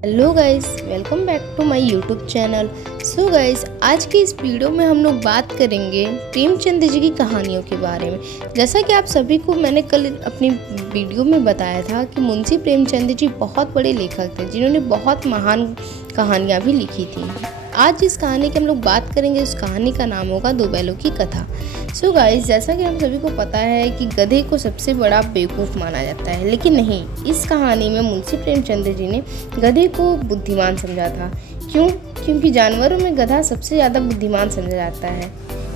Hello guys, welcome back to my YouTube channel. So guys, आज की इस video में हम लोग बात करेंगे प्रेमचंद जी की कहानियों के बारे में। जैसा कि आप सभी को मैंने कल अपनी वीडियो में बताया था कि मुंशी प्रेमचंद जी बहुत बड़े लेखक थे जिन्होंने बहुत महान कहानियाँ भी लिखी थी। आज जिस कहानी की हम लोग बात करेंगे उस कहानी का नाम होगा दो बैलों की कथा। सो गाइस, जैसा कि हम सभी को पता है कि गधे को सबसे बड़ा बेवकूफ़ माना जाता है, लेकिन नहीं, इस कहानी में मुंशी प्रेमचंद जी ने गधे को बुद्धिमान समझा था। क्यों? क्योंकि जानवरों में गधा सबसे ज़्यादा बुद्धिमान समझा जाता है।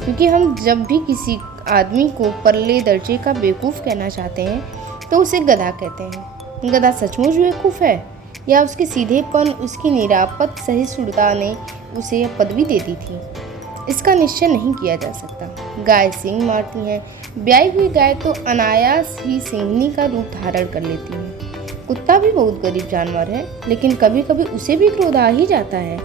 क्योंकि हम जब भी किसी आदमी को परले दर्जे का बेवकूफ़ कहना चाहते हैं तो उसे गधा कहते हैं। गधा सचमुच बेवकूफ़ है या उसके सीधेपन, उसकी निरापद सहिष्णुता ने उसे यह पदवी दे दी थी, इसका निश्चय नहीं किया जा सकता। गाय सींग मारती है, ब्याई हुई गाय तो अनायास ही सिंघनी का रूप धारण कर लेती है। कुत्ता भी बहुत गरीब जानवर है, लेकिन कभी कभी उसे भी क्रोध आ ही जाता है।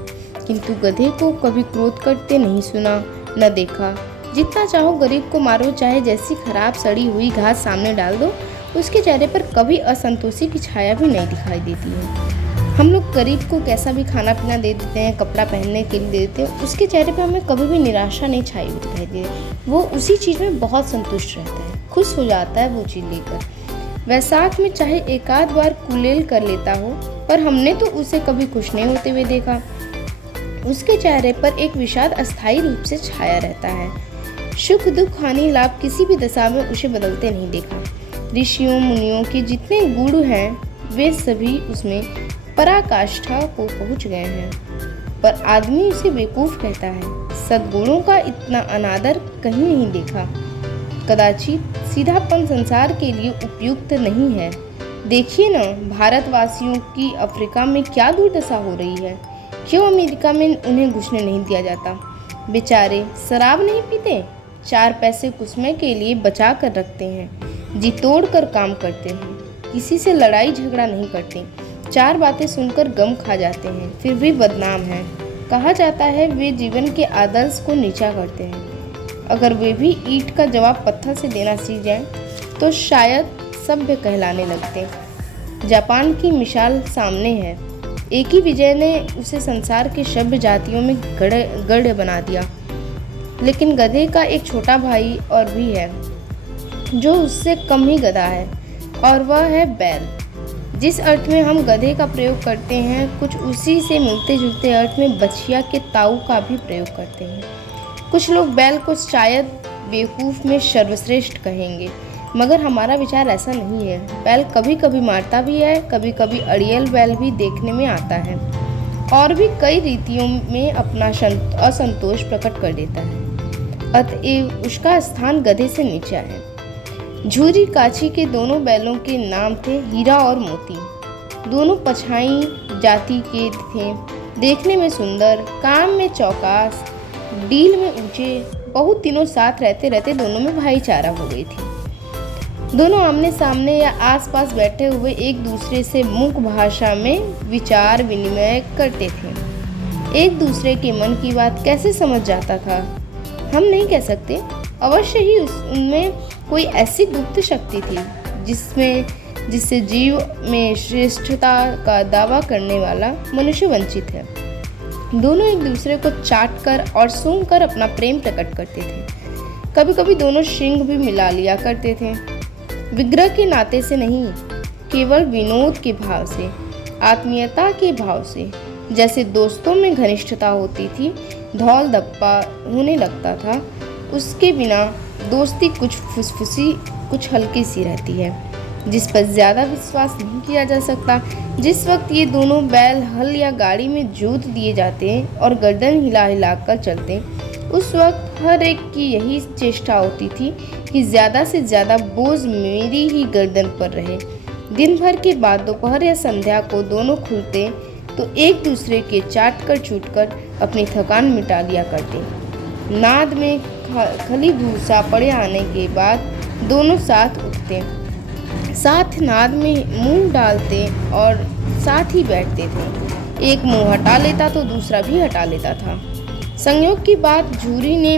किंतु गधे को कभी क्रोध करते नहीं सुना, न देखा। जितना चाहो गरीब को मारो, चाहे जैसी खराब सड़ी हुई घास सामने डाल दो, उसके चेहरे पर कभी असंतोषी की छाया भी नहीं दिखाई देती है। हम लोग गरीब को कैसा भी खाना पीना दे देते हैं, कपड़ा पहनने के लिए दे देते हैं, उसके चेहरे पे हमें कभी भी निराशा नहीं छाई हुई दिखाई दे रही। वो उसी चीज़ में बहुत संतुष्ट रहता है, खुश हो जाता है वो चीज़ लेकर। वैसाख में चाहे एकाध बार कुलेल कर लेता हो, पर हमने तो उसे कभी खुश नहीं होते हुए देखा। उसके चेहरे पर एक विषाद अस्थायी रूप से छाया रहता है। सुख दुख हानि लाभ किसी भी दशा में उसे बदलते नहीं देखा। ऋषियों मुनियों के जितने गुण हैं वे सभी उसमें पराकाष्ठा को पहुंच गए हैं, पर आदमी उसे बेवकूफ़ कहता है। सद्गुणों का इतना अनादर कहीं नहीं देखा। कदाचित सीधापन संसार के लिए उपयुक्त नहीं है। देखिए ना, भारतवासियों की अफ्रीका में क्या दुर्दशा हो रही है। क्यों अमेरिका में उन्हें घुसने नहीं दिया जाता? बेचारे शराब नहीं पीते, 4 पैसे कुसमे के लिए बचा कर रखते हैं, जी तोड़ कर काम करते हैं, किसी से लड़ाई झगड़ा नहीं करते, 4 बातें सुनकर गम खा जाते हैं, फिर भी बदनाम हैं। कहा जाता है वे जीवन के आदर्श को नीचा करते हैं। अगर वे भी ईंट का जवाब पत्थर से देना सीख जाएं, तो शायद सभ्य कहलाने लगते। जापान की मिसाल सामने है। एक ही विजय ने उसे संसार के सभ्य जातियों में गढ़ बना दिया। लेकिन गधे का एक छोटा भाई और भी है जो उससे कम ही गधा है, और वह है बैल। जिस अर्थ में हम गधे का प्रयोग करते हैं, कुछ उसी से मिलते जुलते अर्थ में बछिया के ताऊ का भी प्रयोग करते हैं। कुछ लोग बैल को शायद बेवकूफ़ में सर्वश्रेष्ठ कहेंगे, मगर हमारा विचार ऐसा नहीं है। बैल कभी कभी मारता भी है, कभी कभी अड़ियल बैल भी देखने में आता है, और भी कई रीतियों में अपना असंतोष प्रकट कर देता है। अतएव उसका स्थान गधे से नीचा है। झूरी काछी के दोनों बैलों के नाम थे हीरा और मोती। दोनों पछाई जाति के थे, देखने में सुंदर, काम में चौकास, डील में ऊंचे। बहुत दिनों साथ रहते रहते दोनों में भाईचारा हो गई थी। दोनों आमने सामने या आसपास बैठे हुए एक दूसरे से मुख भाषा में विचार विनिमय करते थे। एक दूसरे के मन की बात कैसे समझ जाता था हम नहीं कह सकते। अवश्य ही उनमें कोई ऐसी गुप्त शक्ति थी जिससे जीव में श्रेष्ठता का दावा करने वाला मनुष्य वंचित है। दोनों एक दूसरे को चाटकर और सूंघकर अपना प्रेम प्रकट करते थे। कभी कभी दोनों शिंग भी मिला लिया करते थे, विग्रह के नाते से नहीं, केवल विनोद के भाव से, आत्मीयता के भाव से। जैसे दोस्तों में घनिष्ठता होती थी, धौल धप्पा होने लगता था, उसके बिना दोस्ती कुछ फुसफुसी, कुछ हल्की सी रहती है, जिस पर ज़्यादा विश्वास नहीं किया जा सकता। जिस वक्त ये दोनों बैल हल या गाड़ी में जोत दिए जाते और गर्दन हिला हिला कर चलते, उस वक्त हर एक की यही चेष्टा होती थी कि ज़्यादा से ज़्यादा बोझ मेरी ही गर्दन पर रहे। दिन भर के बाद दोपहर या संध्या को दोनों खुलते तो एक दूसरे के चाट कर छूट कर अपनी थकान मिटा लिया करते। नाद में खली भूसा पड़े आने के बाद दोनों साथ उठते, साथ नाद में मुंह डालते और साथ ही बैठते थे। एक मुंह हटा लेता तो दूसरा भी हटा लेता था। संयोग की बात, झूरी ने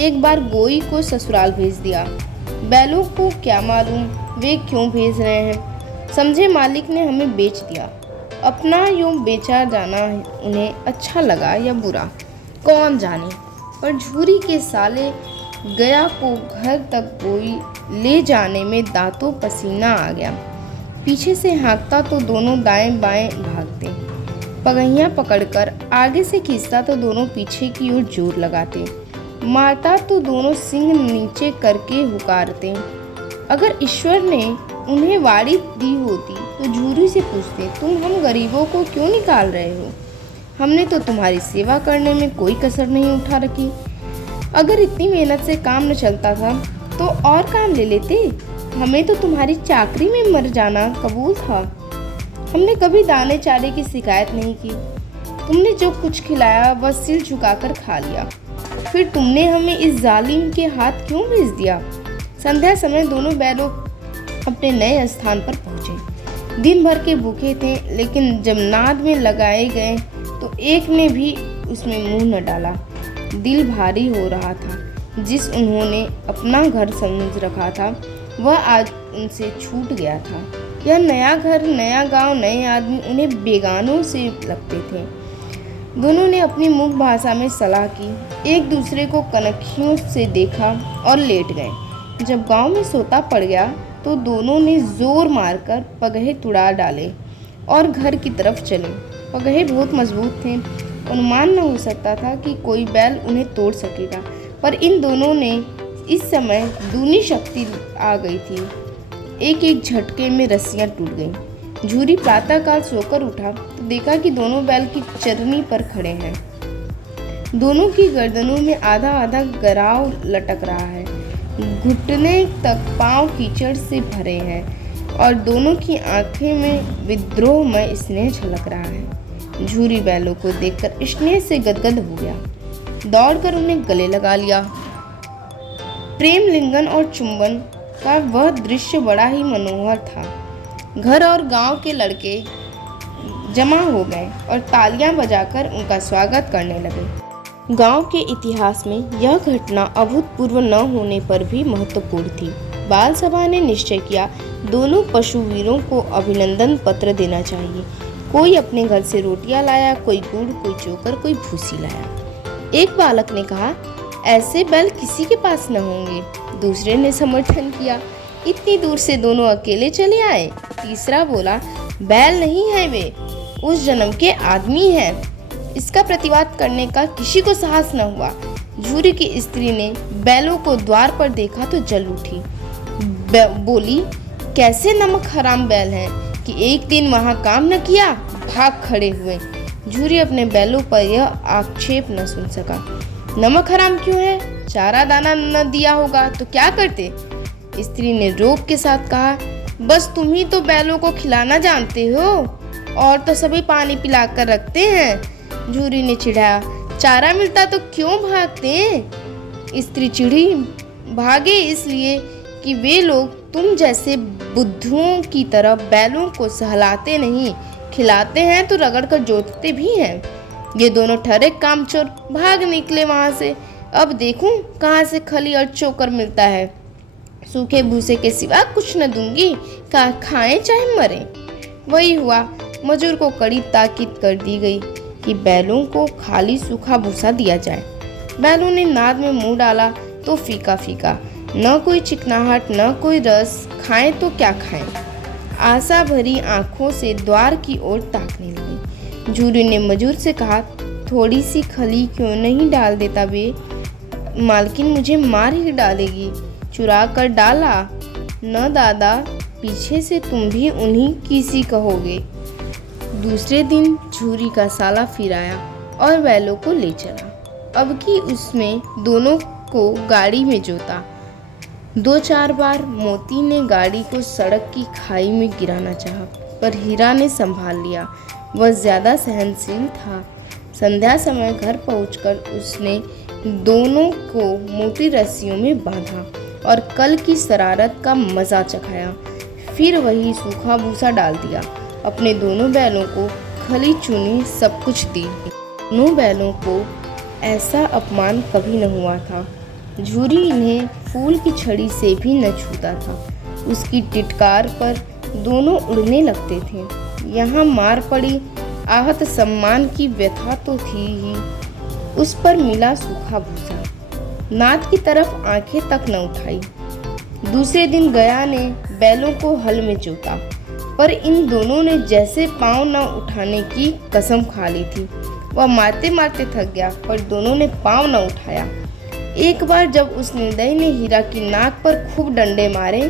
एक बार गोई को ससुराल भेज दिया। बैलों को क्या मालूम वे क्यों भेज रहे हैं। समझे मालिक ने हमें बेच दिया। अपना यूं बेचा जाना उन्हें अच्छा लगा या बुरा, कौन जाने। पर झूरी के साले गया को घर तक कोई ले जाने में दांतों पसीना आ गया। पीछे से हाँकता तो दोनों दाएं बाएं भागते, पगहियाँ पकड़कर आगे से खींचता तो दोनों पीछे की ओर जोर लगाते, मारता तो दोनों सिंह नीचे करके हुकारते। अगर ईश्वर ने उन्हें वाड़ी दी होती तो झूरी से पूछते, तुम हम गरीबों को क्यों निकाल रहे हो? हमने तो तुम्हारी सेवा करने में कोई कसर नहीं उठा रखी। अगर इतनी मेहनत से काम न चलता था तो और काम ले लेते। हमें तो तुम्हारी चाकरी में मर जाना कबूल था। हमने कभी दाने चारे की शिकायत नहीं की। तुमने जो कुछ खिलाया बस सिर झुकाकर खा लिया। फिर तुमने हमें इस जालिम के हाथ क्यों भेज दिया? संध्या समय दोनों बैलों अपने नए स्थान पर पहुंचे। दिन भर के भूखे थे, लेकिन जब नाद में लगाए गए तो एक ने भी उसमें मुंह न डाला। दिल भारी हो रहा था। जिस उन्होंने अपना घर समझ रखा था वह आज उनसे छूट गया था। यह नया घर, नया गांव, नए आदमी उन्हें बेगानों से लगते थे। दोनों ने अपनी मुख भाषा में सलाह की, एक दूसरे को कनखियों से देखा और लेट गए। जब गांव में सोता पड़ गया तो दोनों ने जोर मारकर पगहे तुड़ा डाले और घर की तरफ चले। पगहे बहुत मजबूत थे, अनुमान न हो सकता था कि कोई बैल उन्हें तोड़ सकेगा, पर इन दोनों ने इस समय दूनी शक्ति आ गई थी। एक एक झटके में रस्सियां टूट गईं। झूरी प्रातःकाल सोकर उठा तो देखा कि दोनों बैल की चरनी पर खड़े हैं। दोनों की गर्दनों में आधा आधा गराव लटक रहा है। घुटने तक पांव कीचड़ से भरे हैं और दोनों की आंखें में विद्रोहमय स्नेह झलक रहा है। झूरी बैलों को देखकर स्नेह से गदगद हो गया, दौड़कर उन्हें गले लगा लिया। प्रेम लिंगन और चुंबन का वह दृश्य बड़ा ही मनोहर था। घर और गांव के लड़के जमा हो गए और तालियां बजाकर उनका स्वागत करने लगे। गांव के इतिहास में यह घटना अभूतपूर्व न होने पर भी महत्वपूर्ण थी। बाल सभा ने निश्चय किया, दोनों पशुवीरों को अभिनंदन पत्र देना चाहिए। कोई अपने घर से रोटियां लाया, कोई गुड़, कोई चोकर, कोई भूसी लाया। एक बालक ने कहा, ऐसे बैल किसी के पास न होंगे। दूसरे ने समर्थन किया, इतनी दूर से दोनों अकेले चले आए। तीसरा बोला, बैल नहीं है वे, उस जन्म के आदमी हैं। इसका प्रतिवाद करने का किसी को साहस न हुआ। झूरी की स्त्री ने बैलों को द्वार पर देखा तो जल उठी। बोली, कैसे नमक हराम बैल हैं कि एक दिन वहां काम न किया, भाग खड़े हुए। झूरी अपने बैलों पर यह आक्षेप न सुन सका। नमक हराम क्यों है? चारा दाना न दिया होगा तो क्या करते? स्त्री ने रोब के साथ कहा, बस तुम ही तो बैलों को खिलाना जानते हो, और तो सभी पानी पिलाकर रखते हैं। झूरी ने चिढ़ाया, चारा मिलता तो क्यों भागते? स्त्री चिढ़ी, भागे इसलिए कि वे लोग तुम जैसे बुद्धुओं की तरह बैलों को सहलाते नहीं, खिलाते हैं तो रगड़ कर जोतते भी हैं। ये दोनों ठहरे कामचोर भाग निकले वहां से। अब देखूं कहाँ से खली और चोकर मिलता है। सूखे भूसे के सिवा कुछ न दूंगी, खाएं चाहे मरे। वही हुआ। मजूर को कड़ी ताकीद कर दी गई कि बैलों को खाली सूखा भूसा दिया जाए। बैलों ने नाद में मुंह डाला तो फीका फीका, न कोई चिकनाहट न कोई रस। खाएं तो क्या खाएं? आशा भरी आंखों से द्वार की ओर ताकने लगे। झूरी ने मजूर से कहा, थोड़ी सी खली क्यों नहीं डाल देता बे? मालकिन मुझे मार ही डालेगी। चुरा कर डाला? न दादा, पीछे से तुम भी उन्हीं की सी कहोगे। दूसरे दिन झूरी का साला फिर आया और बैलों को ले चला। अब की उसमें दोनों को गाड़ी में जोता। 2-4 बार मोती ने गाड़ी को सड़क की खाई में गिराना चाहा, पर हीरा ने संभाल लिया। वह ज्यादा सहनशील था। संध्या समय घर पहुंचकर उसने दोनों को मोटी रस्सियों में बांधा और कल की शरारत का मजा चखाया। फिर वही सूखा भूसा डाल दिया। अपने दोनों बैलों को खली चुनी सब कुछ दी। दोनों बैलों को ऐसा अपमान कभी न हुआ था। झूरी इन्हें फूल की छड़ी से भी न छूता था। उसकी टिटकार पर दोनों उड़ने लगते थे। यहाँ मार पड़ी आहत सम्मान की व्यथा तो थी ही, उस पर मिला सूखा भूसा। नाथ की तरफ आंखें तक न उठाई। दूसरे दिन गया ने बैलों को हल में जोता, पर इन दोनों ने जैसे पांव न उठाने की कसम खा ली थी। वह मारते मारते थक गया, पर दोनों ने पांव न उठाया। एक बार जब उस निर्दयी ने हीरा की नाक पर खूब डंडे मारे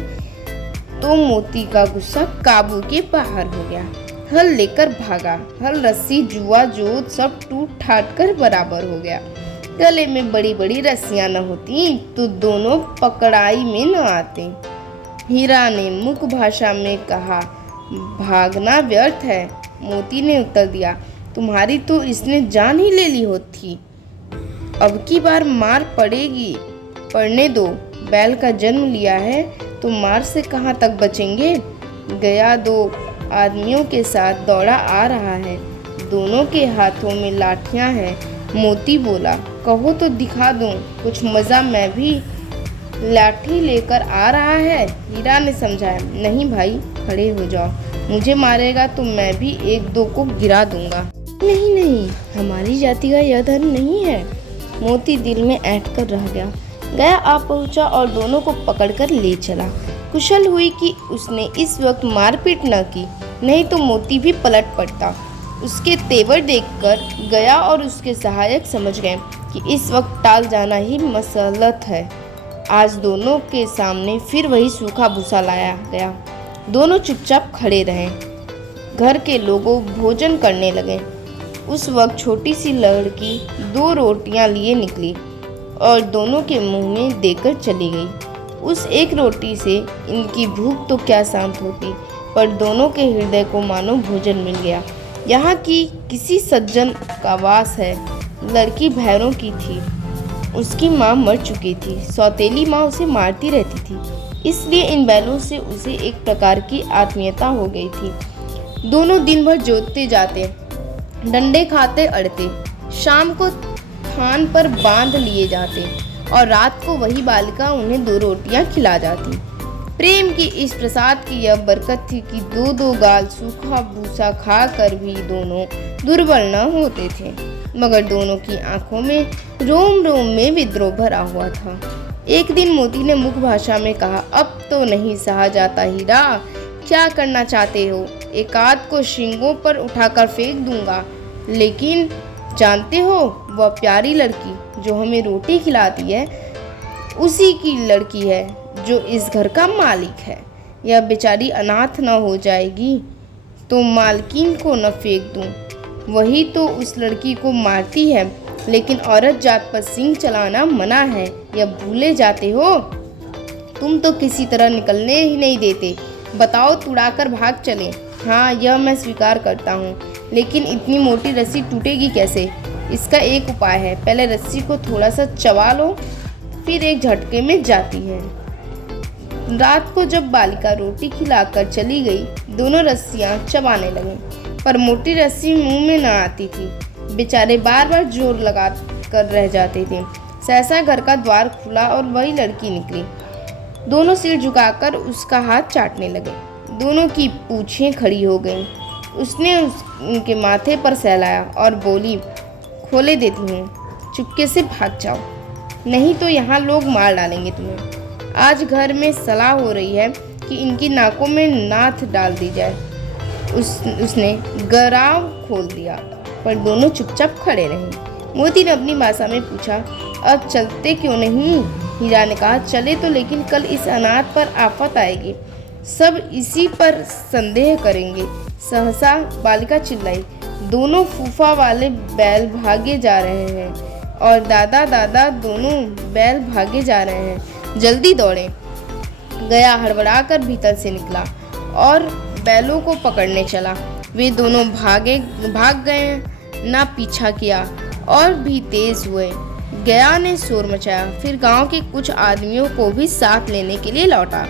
तो मोती का गुस्सा काबू के बाहर हो गया। हल लेकर भागा। हल, रस्सी, जुआ, जोत सब टूट ठाट कर बराबर हो गया। गले में बड़ी बड़ी रस्सियां न होती तो दोनों पकड़ाई में न आते। हीरा ने मुख भाषा में कहा, भागना व्यर्थ है। मोती ने उत्तर दिया, तुम्हारी तो इसने जान ही ले ली होती। अब की बार मार पड़ेगी, पड़ने दो। बैल का जन्म लिया है तो मार से कहाँ तक बचेंगे। गया 2 आदमियों के साथ दौड़ा आ रहा है, दोनों के हाथों में लाठियां हैं। मोती बोला, कहो तो दिखा दूं कुछ मज़ा, मैं भी लाठी लेकर आ रहा है। हीरा ने समझाया, नहीं भाई, खड़े हो जाओ, मुझे मारेगा तो मैं भी 1-2 को गिरा दूंगा। नहीं नहीं, हमारी जाति का यह धर्म नहीं है। मोती दिल में ऐंठ कर रह गया। गया आ पहुंचा और दोनों को पकड़कर ले चला। कुशल हुई कि उसने इस वक्त मारपीट न की, नहीं तो मोती भी पलट पड़ता। उसके तेवर देखकर गया और उसके सहायक समझ गए कि इस वक्त टाल जाना ही मसलत है। आज दोनों के सामने फिर वही सूखा भूसा लाया गया। दोनों चुपचाप खड़े रहे। घर के लोगों भोजन करने लगे। उस वक्त छोटी सी लड़की 2 रोटियां लिए निकली और दोनों के मुंह में देकर चली गई। उस एक रोटी से इनकी भूख तो क्या शांत होती, पर दोनों के हृदय को मानो भोजन मिल गया। यहाँ की किसी सज्जन का वास है। लड़की भैरों की थी, उसकी माँ मर चुकी थी। सौतेली माँ उसे मारती रहती थी, इसलिए इन बैलों से उसे एक प्रकार की आत्मीयता हो गई थी। दोनों दिन भर जोतते जाते, डंडे खाते अड़ते, शाम को थान पर बांध लिए जाते और रात को वही बालिका उन्हें 2 रोटियां खिला जाती। प्रेम की इस प्रसाद की यह बरकत थी कि 2-2 गाल सूखा भूसा खाकर भी दोनों दुर्बल न होते थे, मगर दोनों की आंखों में रोम रोम में विद्रोह भरा हुआ था। एक दिन मोती ने मुख भाषा में कहा, अब तो नहीं सहा जाता हीरा, क्या करना चाहते हो? एक आध को शींगों पर उठाकर फेंक दूंगा, लेकिन जानते हो वह प्यारी लड़की जो हमें रोटी खिलाती है उसी की लड़की है जो इस घर का मालिक है। यह बेचारी अनाथ न हो जाएगी तो मालकिन को न फेंक दूं। वही तो उस लड़की को मारती है, लेकिन औरत जात पर सिंग चलाना मना है, यह भूले जाते हो। तुम तो किसी तरह निकलने ही नहीं देते। बताओ, तुड़ाकर भाग चले। हाँ, यह मैं स्वीकार करता हूँ, लेकिन इतनी मोटी रस्सी टूटेगी कैसे? इसका एक उपाय है, पहले रस्सी को थोड़ा सा चबा लो, फिर एक झटके में जाती है। रात को जब बालिका रोटी खिलाकर चली गई, दोनों रस्सियाँ चबाने लगे, पर मोटी रस्सी मुंह में न आती थी। बेचारे बार बार जोर लगा कर रह जाते थे। सहसा घर का द्वार खुला और वही लड़की निकली। दोनों सिर झुकाकर उसका हाथ चाटने लगे। दोनों की पूंछें खड़ी हो गईं। उसने उनके माथे पर सहलाया और बोली, खोले देती हूँ, चुपके से भाग जाओ, नहीं तो यहाँ लोग मार डालेंगे तुम्हें। आज घर में सलाह हो रही है कि इनकी नाकों में नाथ डाल दी जाए। उसने गराव खोल दिया, पर दोनों चुपचाप खड़े रहे। मोती ने अपनी भाषा में पूछा, अब चलते क्यों नहीं? हीरा ने कहा, चले तो, लेकिन कल इस अनाथ पर आफत आएगी, सब इसी पर संदेह करेंगे। सहसा बालिका चिल्लाई, दोनों फूफा वाले बैल भागे जा रहे हैं और दादा दादा दोनों बैल भागे जा रहे हैं, जल्दी दौड़ें। गया हड़बड़ाकर भीतर से निकला और बैलों को पकड़ने चला। वे दोनों भाग गए, ना पीछा किया और भी तेज हुए। गया ने शोर मचाया, फिर गांव के कुछ आदमियों को भी साथ लेने के लिए लौटा।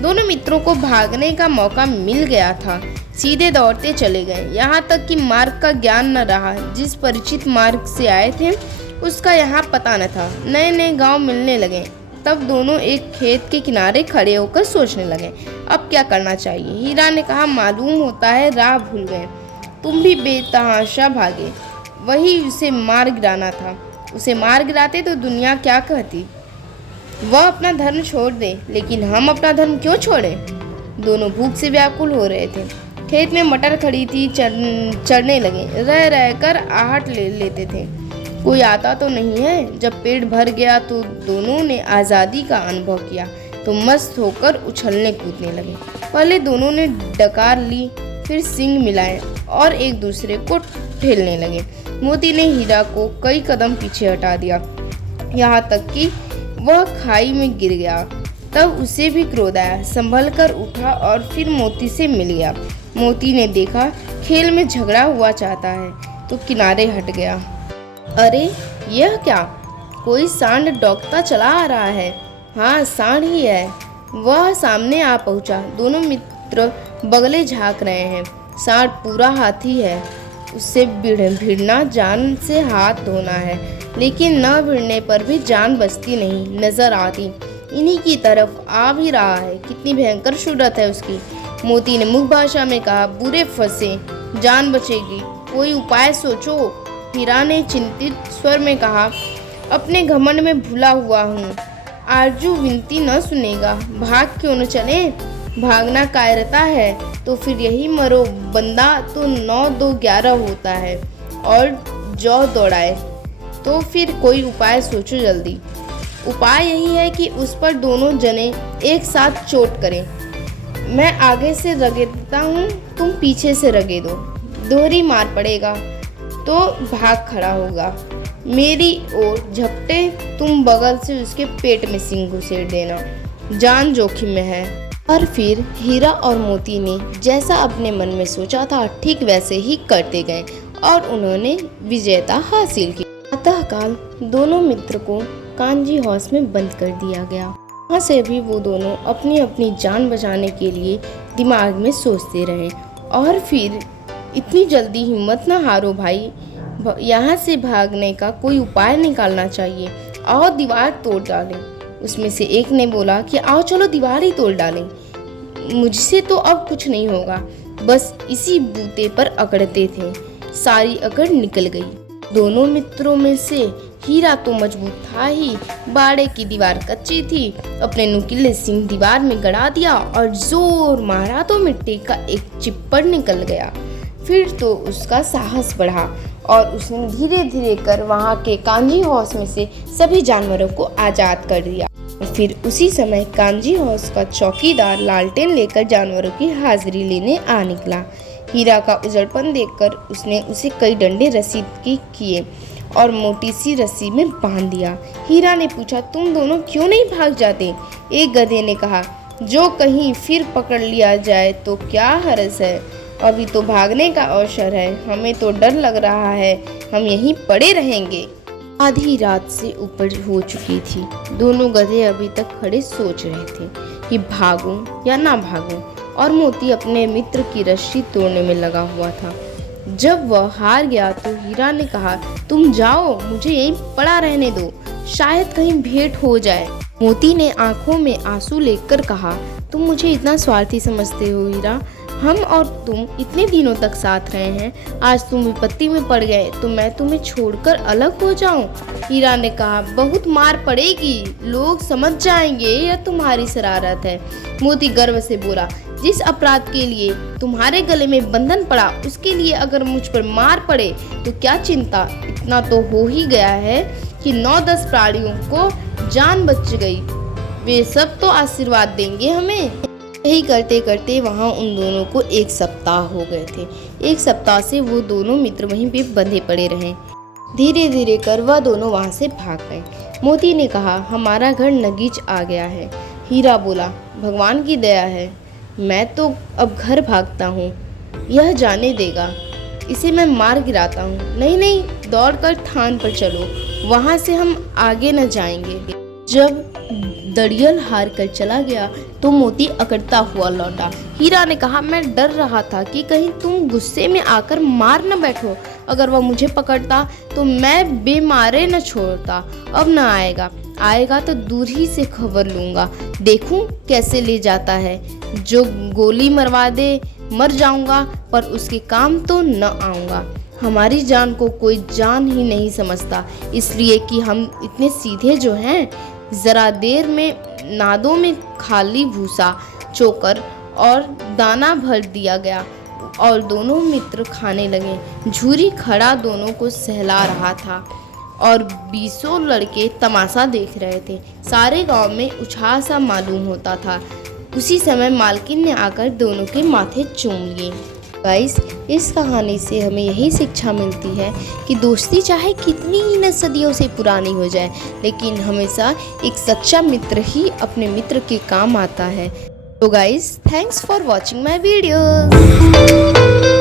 दोनों मित्रों को भागने का मौका मिल गया था, सीधे दौड़ते चले गए, यहाँ तक कि मार्ग का ज्ञान न रहा। जिस परिचित मार्ग से आए थे उसका यहाँ पता न था। नए नए गांव मिलने लगे, तब दोनों एक खेत के किनारे खड़े होकर सोचने लगे, अब क्या करना चाहिए। हीरा ने कहा, मालूम होता है राह भूल गए, तुम भी बेतहाशा भागे, वही उसे मार गिराना था। उसे मार गिराते तो दुनिया क्या कहती। वह अपना धर्म छोड़ दे, लेकिन हम अपना धर्म क्यों छोड़ें। दोनों भूख से व्याकुल हो रहे थे। खेत में मटर खड़ी थी, चढ़ने लगे, रह रह कर आहट लेते थे। कोई आता तो नहीं है। जब पेट भर गया तो दोनों ने आज़ादी का अनुभव किया तो मस्त होकर उछलने कूदने लगे। पहले दोनों ने डकार ली, फिर सींग मिलाए और एक दूसरे को ठेलने लगे। मोती ने हीरा को कई कदम पीछे हटा दिया, यहाँ तक कि वह खाई में गिर गया। तब उसे भी क्रोध आया, संभल कर उठा और फिर मोती से मिल गया। मोती ने देखा खेल में झगड़ा हुआ चाहता है तो किनारे हट गया। अरे यह क्या, कोई सांड डॉकता चला आ रहा है। हाँ, सांड ही है। वह सामने आ पहुंचा। दोनों मित्र बगले झांक रहे हैं। सांड पूरा हाथी है, उससे भिड़ना जान से हाथ धोना है, लेकिन न भिड़ने पर भी जान बचती नहीं नजर आती। इन्हीं की तरफ आ भी रहा है, कितनी भयंकर सूरत है उसकी। मोती ने मुख भाषा में कहा, बुरे फंसे, जान बचेगी, कोई उपाय सोचो। हीरा ने चिंतित स्वर में कहा, अपने घमंड में भूला हुआ हूँ। आरजू विनती न सुनेगा, भाग क्यों न चले। भागना कायरता है तो फिर यही मरो, बंदा तो 9 2 11 होता है, और जौ दौड़ाए तो फिर कोई उपाय सोचो जल्दी। उपाय यही है कि उस पर दोनों जने एक साथ चोट करें। मैं आगे से रगेदता हूँ, तुम पीछे से रगे दो। दोहरी मार पड़ेगा तो भाग खड़ा होगा। मेरी ओर झपटे, तुम बगल से उसके पेट में सींग घुसेड़ देना, जान जोखिम में है। और फिर हीरा और मोती ने जैसा अपने मन में सोचा था ठीक वैसे ही करते गए और उन्होंने विजेता हासिल की। प्रातःकाल दोनों मित्र को कांजी हाउस में बंद कर दिया गया। वहाँ से भी वो दोनों अपनी अपनी जान बचाने के लिए दिमाग में सोचते रहे। और फिर इतनी जल्दी हिम्मत न हारो भाई, यहाँ से भागने का कोई उपाय निकालना चाहिए। आओ दीवार तोड़ डालें। उसमें से एक ने बोला कि आओ चलो दीवार ही तोड़ डालें, मुझसे तो अब कुछ नहीं होगा। बस इसी बूते पर अकड़ते थे, सारी अकड़ निकल गई। दोनों मित्रों में से हीरा तो मजबूत था ही, बाड़े की दीवार कच्ची थी। अपने नुकीले सिंह दीवार में गड़ा दिया और जोर मारा तो मिट्टी का एक चिप्पड़ निकल गया। फिर तो उसका साहस बढ़ा और उसने धीरे धीरे कर वहाँ के कांजी हाउस में से सभी जानवरों को आज़ाद कर दिया। फिर उसी समय कांजी हाउस का चौकीदार लालटेन लेकर जानवरों की हाजिरी लेने आ निकला। हीरा का उजड़पन देखकर उसने उसे कई डंडे रस्सी की किए और मोटी सी रस्सी में बांध दिया। हीरा ने पूछा, तुम दोनों क्यों नहीं भाग जाते? एक गधे ने कहा, जो कहीं फिर पकड़ लिया जाए तो क्या हर्ज है, अभी तो भागने का अवसर है, हमें तो डर लग रहा है, हम यहीं पड़े रहेंगे। आधी रात से ऊपर हो चुकी थी। दोनों गधे अभी तक खड़े सोच रहे थे कि भागूं या ना भागूं, और मोती अपने मित्र की रस्सी तोड़ने में लगा हुआ था। जब वह हार गया तो हीरा ने कहा, तुम जाओ, मुझे यहीं पड़ा रहने दो, शायद कहीं भेंट हो जाए। मोती ने आंखों में आंसू लेकर कहा, तुम मुझे इतना स्वार्थी समझते हो हीरा? हम और तुम इतने दिनों तक साथ रहे हैं, आज तुम विपत्ति में पड़ गए तो मैं तुम्हें छोड़कर अलग हो जाऊं? हीरा ने कहा, बहुत मार पड़ेगी, लोग समझ जाएंगे यह तुम्हारी शरारत है। मोती गर्व से बोला, जिस अपराध के लिए तुम्हारे गले में बंधन पड़ा उसके लिए अगर मुझ पर मार पड़े तो क्या चिंता, इतना तो हो ही गया है कि 9-10 प्राणियों को जान बच गई, वे सब तो आशीर्वाद देंगे हमें। यही करते करते वहाँ उन दोनों को 1 सप्ताह हो गए थे। 1 सप्ताह से वो दोनों मित्र वहीं पे बंधे पड़े रहे। धीरे धीरे कर वह दोनों वहाँ से भाग गए। मोती ने कहा, हमारा घर नगीच आ गया है। हीरा बोला, भगवान की दया है, मैं तो अब घर भागता हूँ, यह जाने देगा, इसे मैं मार गिराता हूँ। नहीं नहीं, दौड़कर थान पर चलो, वहाँ से हम आगे न जाएंगे। जब दड़ियल हार कर चला गया तो मोती अकड़ता हुआ लौटा। हीरा ने कहा, मैं डर रहा था कि कहीं तुम गुस्से में आकर मार न बैठो। अगर वह मुझे पकड़ता तो मैं बेमारे न छोड़ता। अब न आएगा तो दूर ही से खबर लूँगा, देखूं कैसे ले जाता है। जो गोली मरवा दे मर जाऊंगा, पर उसके काम तो न आऊँगा। हमारी जान को कोई जान ही नहीं समझता, इसलिए कि हम इतने सीधे जो हैं। ज़रा देर में नादों में खाली भूसा, चोकर और दाना भर दिया गया और दोनों मित्र खाने लगे। झूरी खड़ा दोनों को सहला रहा था और 20 लड़के तमाशा देख रहे थे। सारे गांव में उछाल सा मालूम होता था। उसी समय मालकिन ने आकर दोनों के माथे चूम लिए। गाइस, इस कहानी से हमें यही शिक्षा मिलती है कि दोस्ती चाहे कितनी ही न सदियों से पुरानी हो जाए, लेकिन हमेशा एक सच्चा मित्र ही अपने मित्र के काम आता है। तो guys, thanks for watching my videos.